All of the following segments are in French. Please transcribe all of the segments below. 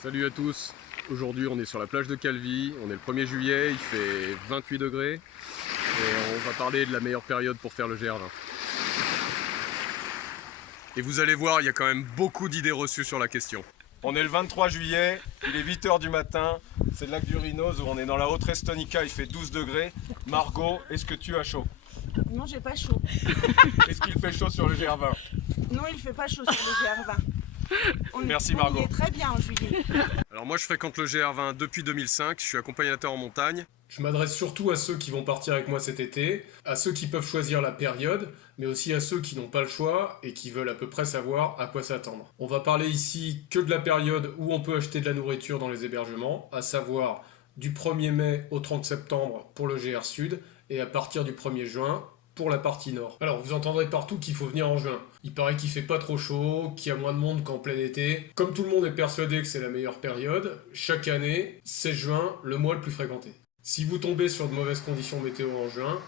Salut à tous, aujourd'hui on est sur la plage de Calvi, on est le 1er juillet, il fait 28 degrés et on va parler de la meilleure période pour faire le GR20. Et vous allez voir, il y a quand même beaucoup d'idées reçues sur la question. On est le 23 juillet, il est 8 h du matin, c'est le lac du Rhinose où on est dans la Haute Estonica, il fait 12 degrés. Margot, est-ce que tu as chaud? Non, j'ai pas chaud. Est-ce qu'il fait chaud sur le GR20? Non, il fait pas chaud sur le GR20. Merci Margot. On y est très bien en juillet. Alors moi je fréquente le GR20 depuis 2005, je suis accompagnateur en montagne. Je m'adresse surtout à ceux qui vont partir avec moi cet été, à ceux qui peuvent choisir la période, mais aussi à ceux qui n'ont pas le choix et qui veulent à peu près savoir à quoi s'attendre. On va parler ici que de la période où on peut acheter de la nourriture dans les hébergements, à savoir du 1er mai au 30 septembre pour le GR Sud et à partir du 1er juin pour la partie nord. Alors vous entendrez partout qu'il faut venir en juin. Il paraît qu'il fait pas trop chaud, qu'il y a moins de monde qu'en plein été. Comme tout le monde est persuadé que c'est la meilleure période, chaque année, c'est juin le mois le plus fréquenté. Si vous tombez sur de mauvaises conditions météo en juin,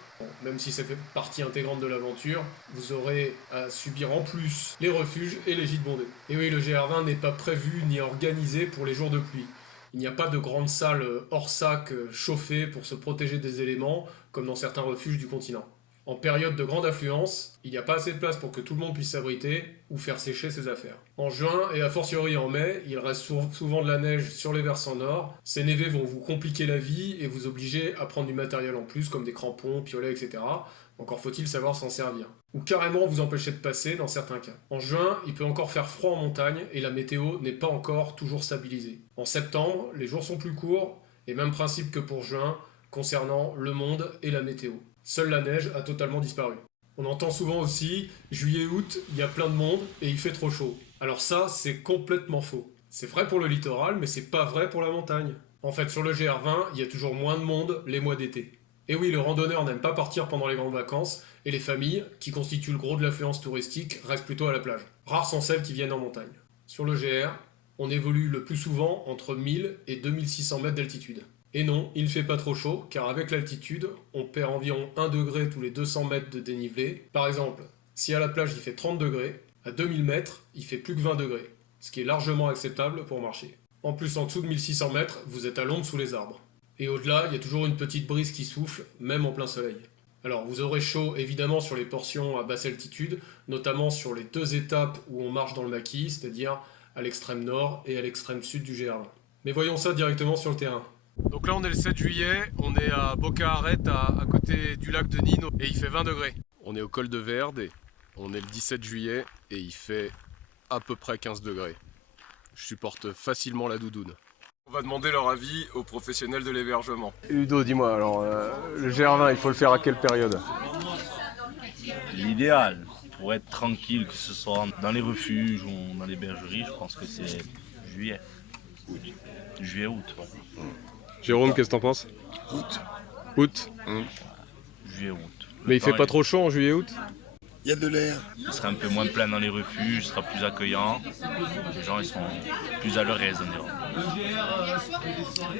même si ça fait partie intégrante de l'aventure, vous aurez à subir en plus les refuges et les gîtes bondés. Et oui, le GR20 n'est pas prévu ni organisé pour les jours de pluie. Il n'y a pas de grande salle hors sac chauffée pour se protéger des éléments, comme dans certains refuges du continent. En période de grande affluence, il n'y a pas assez de place pour que tout le monde puisse s'abriter ou faire sécher ses affaires. En juin, et a fortiori en mai, il reste souvent de la neige sur les versants nord. Ces névés vont vous compliquer la vie et vous obliger à prendre du matériel en plus, comme des crampons, piolets, etc. Encore faut-il savoir s'en servir. Ou carrément vous empêcher de passer dans certains cas. En juin, il peut encore faire froid en montagne et la météo n'est pas encore toujours stabilisée. En septembre, les jours sont plus courts, et même principe que pour juin, concernant le monde et la météo. Seule la neige a totalement disparu. On entend souvent aussi, juillet-août, il y a plein de monde et il fait trop chaud. Alors ça, c'est complètement faux. C'est vrai pour le littoral, mais c'est pas vrai pour la montagne. En fait, sur le GR20, il y a toujours moins de monde les mois d'été. Et oui, le randonneur n'aime pas partir pendant les grandes vacances, et les familles, qui constituent le gros de l'affluence touristique, restent plutôt à la plage. Rares sont celles qui viennent en montagne. Sur le GR, on évolue le plus souvent entre 1000 et 2600 mètres d'altitude. Et non, il ne fait pas trop chaud, car avec l'altitude, on perd environ 1 degré tous les 200 mètres de dénivelé. Par exemple, si à la plage il fait 30 degrés, à 2000 mètres, il fait plus que 20 degrés, ce qui est largement acceptable pour marcher. En plus, en dessous de 1600 mètres, vous êtes à l'ombre sous les arbres. Et au-delà, il y a toujours une petite brise qui souffle, même en plein soleil. Alors, vous aurez chaud évidemment sur les portions à basse altitude, notamment sur les 2 étapes où on marche dans le maquis, c'est-à-dire à l'extrême nord et à l'extrême sud du GR20. Mais voyons ça directement sur le terrain. Donc là on est le 7 juillet, on est à Boca Arret à côté du lac de Nino et il fait 20 degrés. On est au col de Verde et on est le 17 juillet et il fait à peu près 15 degrés. Je supporte facilement la doudoune. On va demander leur avis aux professionnels de l'hébergement. Ludo, dis-moi alors, le GR20 il faut le faire à quelle période? L'idéal pour être tranquille, que ce soit dans les refuges ou dans les bergeries, je pense que c'est juillet. Juillet-août, ouais. Jérôme, qu'est-ce que t'en penses? Août. Juillet-août. Mais il fait pas trop chaud en juillet-août? Il y a de l'air. Ce sera un peu moins plein dans les refuges, ce sera plus accueillant. Les gens ils seront plus à leur aise, on dira.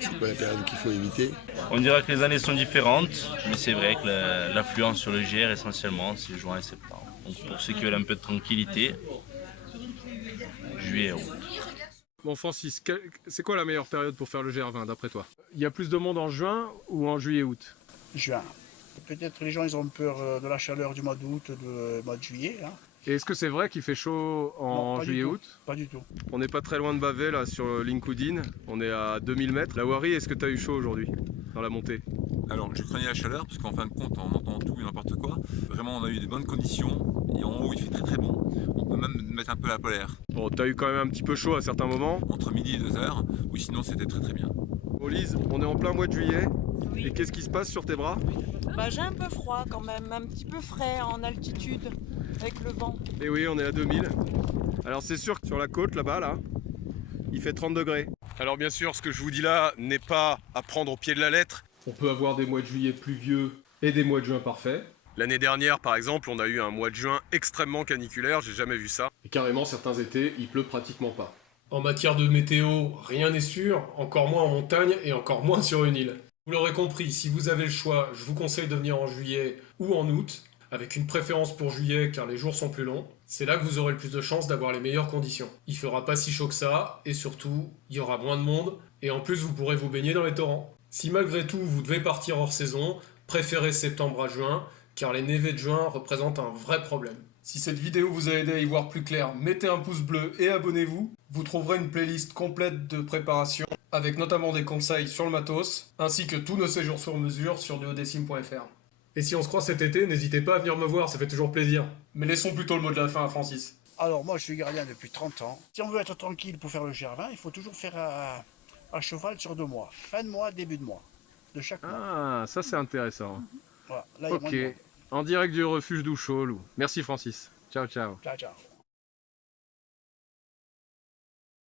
C'est pas la période qu'il faut éviter. On dira que les années sont différentes, mais c'est vrai que l'affluence sur le GR essentiellement c'est juin et septembre. Donc pour ceux qui veulent un peu de tranquillité, juillet-août. Bon Francis, c'est quoi la meilleure période pour faire le GR20 d'après toi? Il y a plus de monde en juin ou en juillet-août? Juin. Peut-être les gens ils ont peur de la chaleur du mois d'août, du mois de juillet. Hein. Et est-ce que c'est vrai qu'il fait chaud en Non, pas du juillet-août? tout. Pas du tout. On n'est pas très loin de Bavet là sur LinkedIn, on est à 2000 mètres. La Wari, est-ce que tu as eu chaud aujourd'hui dans la montée? Alors, je craignais la chaleur parce qu'en fin de compte, on entend tout et n'importe quoi. Vraiment, on a eu des bonnes conditions et en haut, il fait très très bon. On peut même mettre un peu la polaire Bon, t'as eu quand même un petit peu chaud à certains moments. entre midi et 2 h, ou sinon c'était très très bien. Bon Lise, on est en plein mois de juillet. Et qu'est-ce qui se passe sur tes bras? J'ai un peu froid quand même, un petit peu frais en altitude avec le vent. Et oui, on est à 2000. Alors c'est sûr que sur la côte là-bas, là, il fait 30 degrés. Alors bien sûr, ce que je vous dis là n'est pas à prendre au pied de la lettre. On peut avoir des mois de juillet pluvieux et des mois de juin parfaits. L'année dernière, par exemple, on a eu un mois de juin extrêmement caniculaire, j'ai jamais vu ça. Et carrément, certains étés, il pleut pratiquement pas. En matière de météo, rien n'est sûr, encore moins en montagne et encore moins sur une île. Vous l'aurez compris, si vous avez le choix, je vous conseille de venir en juillet ou en août, avec une préférence pour juillet car les jours sont plus longs. C'est là que vous aurez le plus de chances d'avoir les meilleures conditions. Il fera pas si chaud que ça, et surtout, il y aura moins de monde, et en plus vous pourrez vous baigner dans les torrents. Si malgré tout vous devez partir hors saison, préférez septembre à juin, car les névés de juin représentent un vrai problème. Si cette vidéo vous a aidé à y voir plus clair, mettez un pouce bleu et abonnez-vous. Vous trouverez une playlist complète de préparation, avec notamment des conseils sur le matos, ainsi que tous nos séjours sur mesure sur duodécime.fr. Et si on se croit cet été, n'hésitez pas à venir me voir, ça fait toujours plaisir. Mais laissons plutôt le mot de la fin à Francis. Alors moi je suis gardien depuis 30 ans. Si on veut être tranquille pour faire le GR20, il faut toujours faire à cheval sur 2 mois. Fin de mois, début de mois. De chaque mois. Ah, ça c'est intéressant. Voilà. Là, il y a moins de Ok, monde. en direct du refuge d'Ouchol. Merci Francis. Ciao, ciao. Ciao, ciao.